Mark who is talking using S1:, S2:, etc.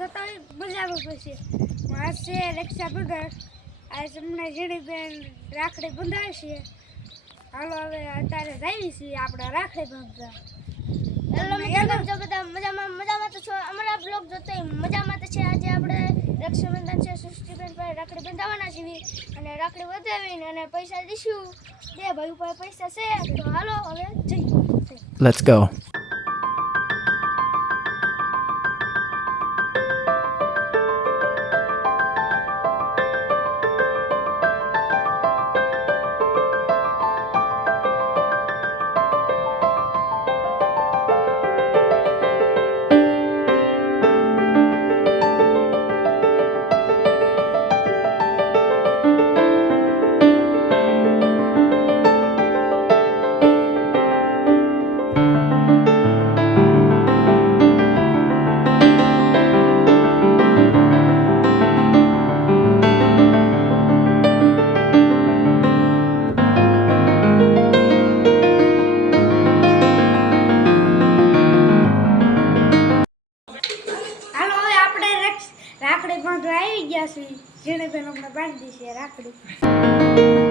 S1: જતા હોય મજા આવે પછી. આ છે રક્ષાબંધન. આ તમને ઝીણીબેન રાખડી બંધાવશે હાલો હવે અત્યારે જઈએ છીએ આપણે રાખડી બાંધવા
S2: હેલો મિત્રો જો બધા મજામાં મજામાં તો છો? અમારા બ્લોગ જોતો હોય મજામાં તો છે. આજે આપણે રક્ષાબંધન છે. સૃષ્ટિબેન પર રાખડી બંધાવવાના છીએ અને રાખડી વધાવીને અને પૈસા દઈશું. બે ભાઈ ઉપર પૈસા છે. તો હાલો હવે જઈએ.
S3: Let's go.
S1: રાખડી બાંધવા આવી ગયા છે. જેને બેન અમને બાંધી છે રાખડી.